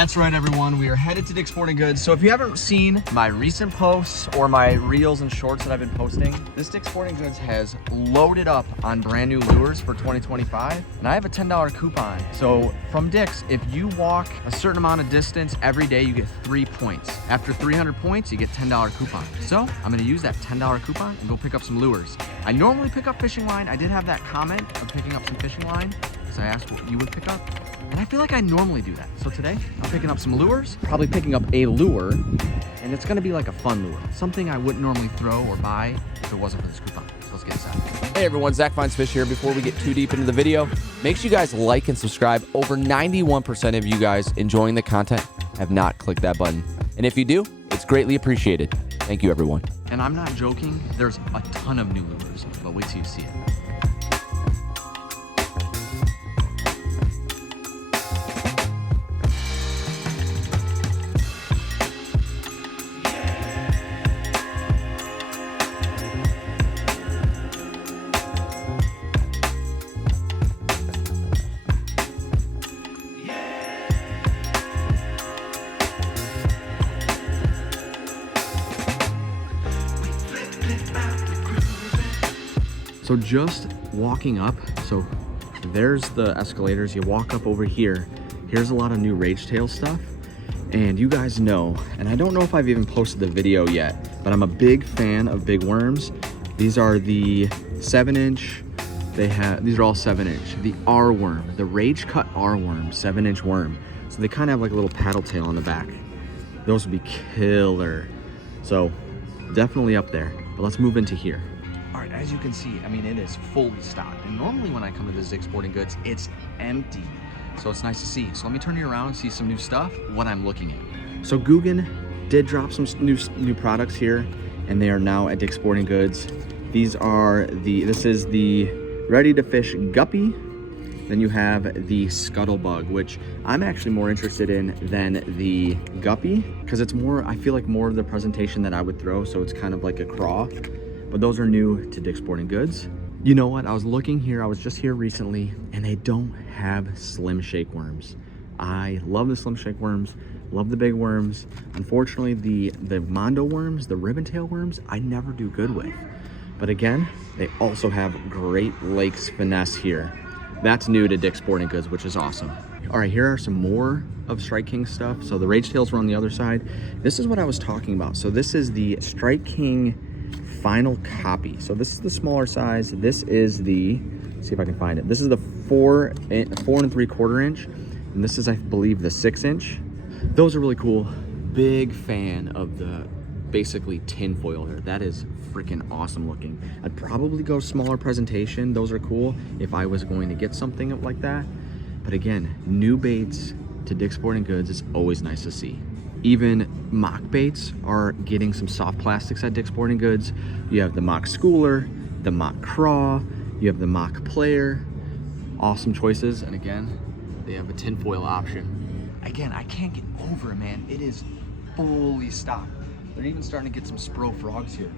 That's right, everyone. We are headed to Dick's Sporting Goods. So if you haven't seen my recent posts or my reels and shorts that I've been posting, this Dick's Sporting Goods has loaded up on brand new lures for 2025, and I have a $10 coupon. So from Dick's, if you walk a certain amount of distance every day, you get 3 points. After 300 points, you get $10 coupon. So I'm gonna use that $10 coupon and go pick up some lures. I normally pick up fishing line. I did have that comment of picking up some fishing line because I asked what you would pick up. And I feel like I normally do that. So today, I'm picking up some lures, probably picking up a lure, and it's gonna be like a fun lure. Something I wouldn't normally throw or buy if it wasn't for this coupon. So let's get inside. Hey everyone, Zach Finds Fish here. Before we get too deep into the video, make sure you guys like and subscribe. Over 91% of you guys enjoying the content have not clicked that button. And if you do, it's greatly appreciated. Thank you, everyone. And I'm not joking, there's a ton of new lures, but wait till you see it. So just walking up, so there's the escalators. You walk up over here. Here's a lot of new Rage Tail stuff. And you guys know, and I don't know if I've even posted the video yet, but I'm a big fan of big worms. These are the 7-inch. These are all 7-inch. The R worm, the Rage Cut R worm, 7-inch worm. So they kind of have like a little paddle tail on the back. Those would be killer. So definitely up there. But let's move into here. All right, as you can see, I mean, it is fully stocked. And normally when I come to this Dick's Sporting Goods, it's empty. So it's nice to see. So let me turn you around and see some new stuff, what I'm looking at. So Googan did drop some new products here, and they are now at Dick's Sporting Goods. This is the Ready to Fish Guppy. Then you have the Scuttlebug, which I'm actually more interested in than the Guppy, because it's more, I feel like more of the presentation that I would throw, so it's kind of like a craw. But those are new to Dick's Sporting Goods. You know what? I was looking here. I was just here recently, and they don't have Slim Shake worms. I love the Slim Shake worms, love the big worms. Unfortunately, the Mondo worms, the ribbon tail worms, I never do good with. But again, they also have Great Lakes Finesse here. That's new to Dick's Sporting Goods, which is awesome. All right, here are some more of Strike King stuff. So the Rage Tails were on the other side. This is what I was talking about. So this is the Strike King final copy. So this is the smaller size. This is the, let's see if I can find it. This is the 4 3/4 inch, and this is, I believe, the 6-inch. Those are really cool. Big fan of the basically tin foil here. That is freaking awesome looking. I'd probably go smaller presentation. Those are cool if I was going to get something like that. But again, new baits to Dick's Sporting Goods is always nice to see. Even mock baits are getting some soft plastics at Dick's Sporting Goods. You have the mock schooler, the mock craw, you have the mock player. Awesome choices. And again, they have a tinfoil option. Again, I can't get over it, man. It is fully stocked. They're even starting to get some Spro frogs here.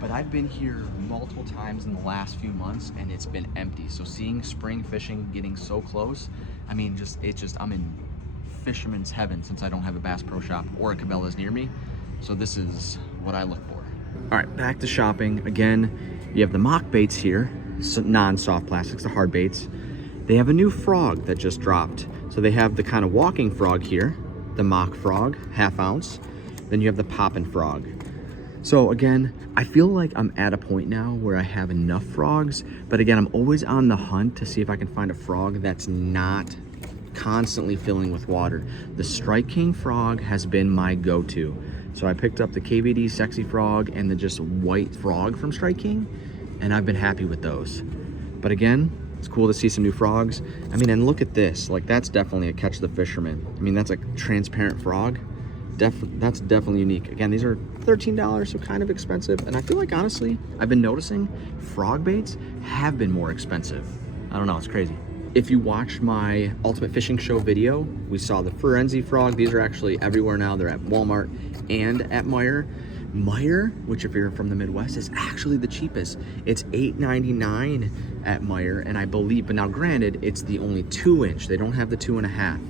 But I've been here multiple times in the last few months and it's been empty. So seeing spring fishing getting so close, I mean, I'm in fisherman's heaven since I don't have a Bass Pro Shop or a Cabela's near me. So this is what I look for. All right, back to shopping. Again, you have the mock baits here, non-soft plastics, the hard baits. They have a new frog that just dropped. So they have the kind of walking frog here, the mock frog, 1/2 ounce. Then you have the poppin' frog. So again, I feel like I'm at a point now where I have enough frogs, but again, I'm always on the hunt to see if I can find a frog that's not constantly filling with water. The Strike King frog has been my go-to. So I picked up the KVD Sexy Frog and the just white frog from Strike King, and I've been happy with those. But again, it's cool to see some new frogs. I mean, and look at this, like that's definitely a Catch the Fisherman. I mean, that's a transparent frog. That's definitely unique. Again, these are $13, so kind of expensive. And I feel like, honestly, I've been noticing frog baits have been more expensive. I don't know, it's crazy. If you watched my Ultimate Fishing Show video, we saw the Frenzy frog. These are actually everywhere now. They're at Walmart and at Meijer. Meijer, which if you're from the Midwest, is actually the cheapest. It's $8.99 at Meijer, and I believe, but now granted, it's the only 2-inch. They don't have the 2.5.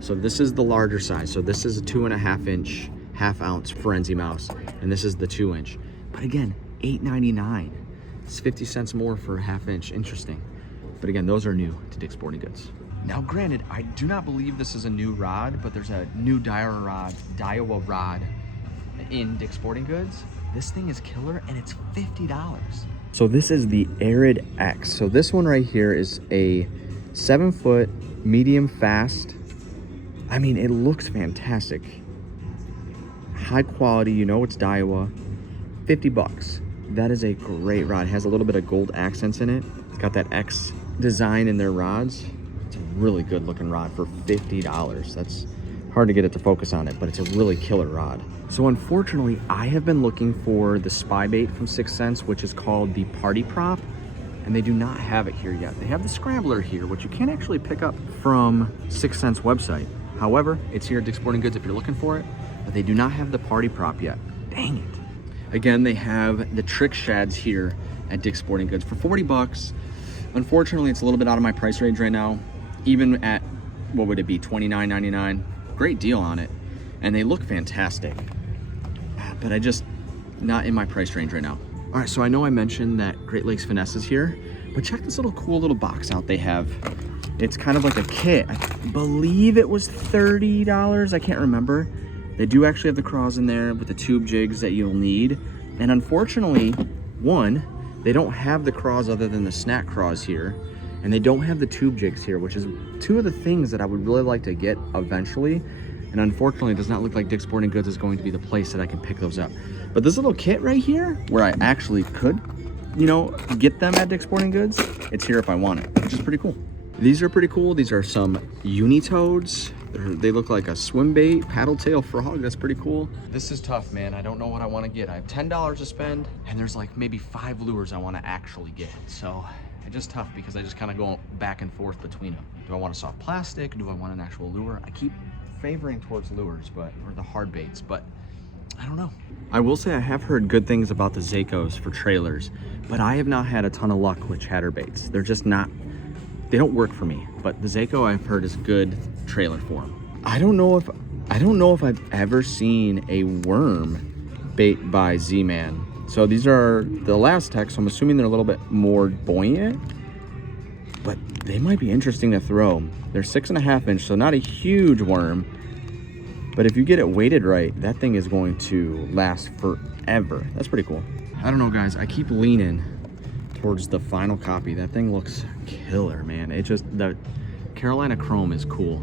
So this is the larger size. So this is a 2.5 inch, half ounce Frenzy mouse, and this is the 2 inch. But again, $8.99. It's 50 cents more for a half inch. Interesting. But again, those are new to Dick's Sporting Goods. Now, granted, I do not believe this is a new rod, but there's a new Daiwa rod in Dick's Sporting Goods. This thing is killer, and it's $50. So this is the Arid X. So this one right here is a 7-foot medium fast. I mean, it looks fantastic. High quality, you know it's Daiwa. $50. That is a great rod. It has a little bit of gold accents in it. It's got that X design in their rods. It's a really good looking rod for $50. That's hard to get it to focus on it, but it's a really killer rod. So unfortunately, I have been looking for the spy bait from 6th Sense, which is called the Party Prop, and they do not have it here yet. They have the Scrambler here, which you can actually pick up from 6th Sense website. However, it's here at Dick's Sporting Goods if you're looking for it, but they do not have the Party Prop yet. Dang it. Again, they have the Trick Shads here at Dick's Sporting Goods for 40 bucks. Unfortunately, it's a little bit out of my price range right now. Even at, what would it be, $29.99? Great deal on it. And they look fantastic. But I just, not in my price range right now. All right, so I know I mentioned that Great Lakes Finesse is here, but check this little cool little box out they have. It's kind of like a kit. I believe it was $30. I can't remember. They do actually have the craws in there with the tube jigs that you'll need. And unfortunately, one, they don't have the craws other than the snack craws here. And they don't have the tube jigs here, which is two of the things that I would really like to get eventually. And unfortunately, it does not look like Dick's Sporting Goods is going to be the place that I can pick those up. But this little kit right here, where I actually could, you know, get them at Dick's Sporting Goods, it's here if I want it, which is pretty cool. These are pretty cool. These are some Unitoads. They look like a swim bait, paddle tail frog. That's pretty cool. This is tough, man. I don't know what I want to get. I have $10 to spend, and there's like maybe 5 lures I want to actually get. So it's just tough because I just kind of go back and forth between them. Do I want a soft plastic? Do I want an actual lure? I keep favoring towards lures, or the hard baits, but I don't know. I will say I have heard good things about the Zakos for trailers, but I have not had a ton of luck with chatterbaits. They're just not, they don't work for me. But the Zako I've heard is good trailer for them. I don't know if I've ever seen a worm bait by Z-Man. So these are the Elastec, so I'm assuming they're a little bit more buoyant, but they might be interesting to throw. They're 6.5 inch, so not a huge worm, but if you get it weighted right, that thing is going to last forever. That's pretty cool. I don't know, guys. I keep leaning towards the final copy. That thing looks killer, man. It just, the Carolina Chrome is cool.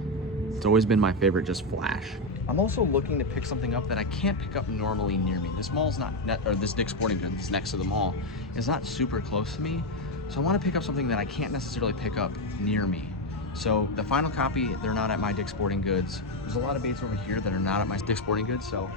It's always been my favorite, just flash. I'm also looking to pick something up that I can't pick up normally near me. This mall's not, or this Dick's Sporting Goods next to the mall is not super close to me. So I want to pick up something that I can't necessarily pick up near me. So the final copy, they're not at my Dick's Sporting Goods. There's a lot of baits over here that are not at my Dick's Sporting Goods, so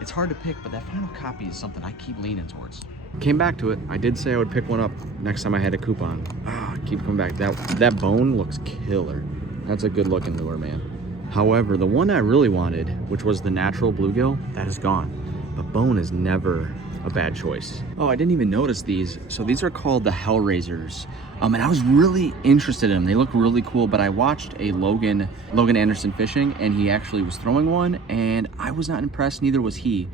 it's hard to pick, but that final copy is something I keep leaning towards. Came back to it. I did say I would pick one up next time I had a coupon. I keep coming back. That bone looks killer. That's a good looking lure, man. However, the one I really wanted, which was the natural bluegill, that is gone. But bone is never a bad choice. Oh, I didn't even notice these. So these are called the Hellraisers. And I was really interested in them. They look really cool, but I watched a Logan Anderson fishing, and he actually was throwing one, and I was not impressed, neither was he,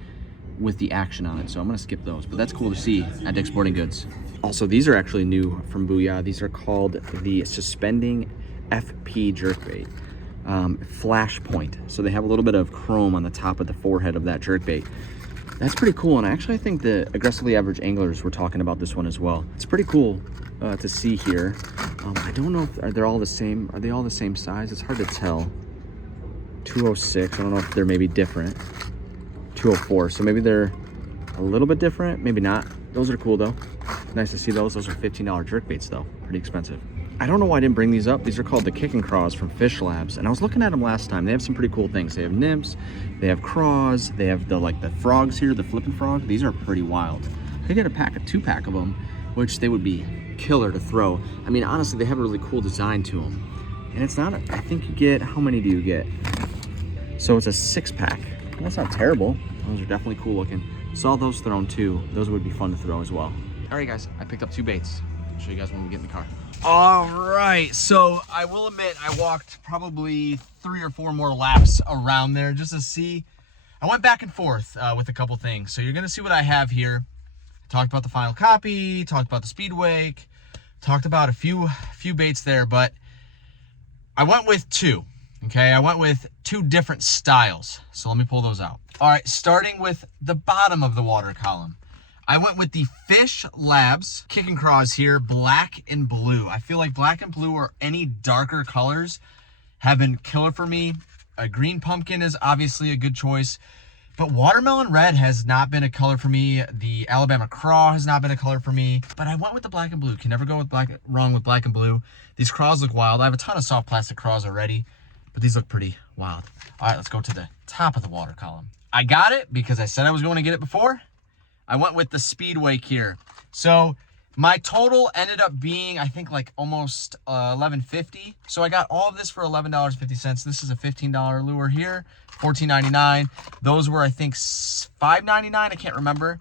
with the action on it. So I'm gonna skip those, but that's cool to see at Dick's Sporting Goods. Also, these are actually new from Booyah. These are called the Suspending FP Jerkbait. Flash point. So they have a little bit of chrome on the top of the forehead of that jerkbait. That's pretty cool, and actually I think the Aggressively Average Anglers were talking about this one as well. It's pretty cool to see here. I don't know if they're all the same. Are they all the same size? It's hard to tell. 206. I don't know if they're maybe different. 204. So maybe they're a little bit different. Maybe not. Those are cool though. Nice to see those. Those are $15 jerkbaits though. Pretty expensive. I don't know why I didn't bring these up. These are called the Kicking Craws from Fish Labs, and I was looking at them last time. They have some pretty cool things. They have nymphs, they have craws, they have the frogs here, the flipping frog. These are pretty wild. I could get a 2-pack of them, which they would be killer to throw. I mean, honestly, they have a really cool design to them, and it's not. I think you get, how many do you get? So it's a 6-pack. That's not terrible. Those are definitely cool looking. Saw those thrown too. Those would be fun to throw as well. All right, guys, I picked up 2 baits. I'll show you guys when we get in the car. All right, so I will admit I walked probably 3 or 4 more laps around there just to see. I went back and forth with a couple things. So you're going to see what I have here. Talked about the final copy, talked about the speed wake, talked about a few baits there, but I went with 2. Okay, I went with 2 different styles. So let me pull those out. All right, starting with the bottom of the water column. I went with the Fish Labs Kick and Craws here, black and blue. I feel like black and blue or any darker colors have been killer for me. A green pumpkin is obviously a good choice, but watermelon red has not been a color for me. The Alabama Craw has not been a color for me, but I went with the black and blue. Can never go wrong with black and blue. These craws look wild. I have a ton of soft plastic craws already, but these look pretty wild. All right, let's go to the top of the water column. I got it because I said I was going to get it before. I went with the speed wake here. So my total ended up being, I think, like almost $11.50. So I got all of this for $11.50. This is a $15 lure here, $14.99. Those were, I think, $5.99. I can't remember.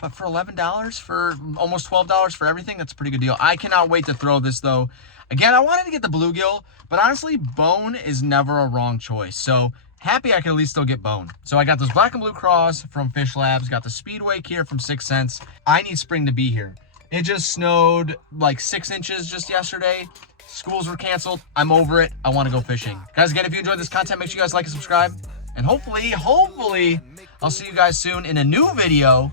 But for $11, for almost $12 for everything, that's a pretty good deal. I cannot wait to throw this, though. Again, I wanted to get the bluegill, but honestly, bone is never a wrong choice. So happy I could at least still get bone. So I got those black and blue craws from Fish Labs, got the speed wake here from 6 Cents. I need spring to be here. It just snowed like 6 inches just yesterday. Schools were canceled. I'm over it. I want to go fishing. Guys, again, if you enjoyed this content, make sure you guys like and subscribe. And hopefully, I'll see you guys soon in a new video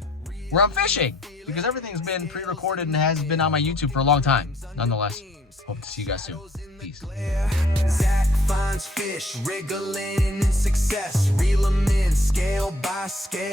where I'm fishing, because everything's been pre-recorded and has been on my YouTube for a long time. Nonetheless, hope to see you guys soon. Peace. Zach finds fish, wriggling in success, reel 'em in, scale by scale.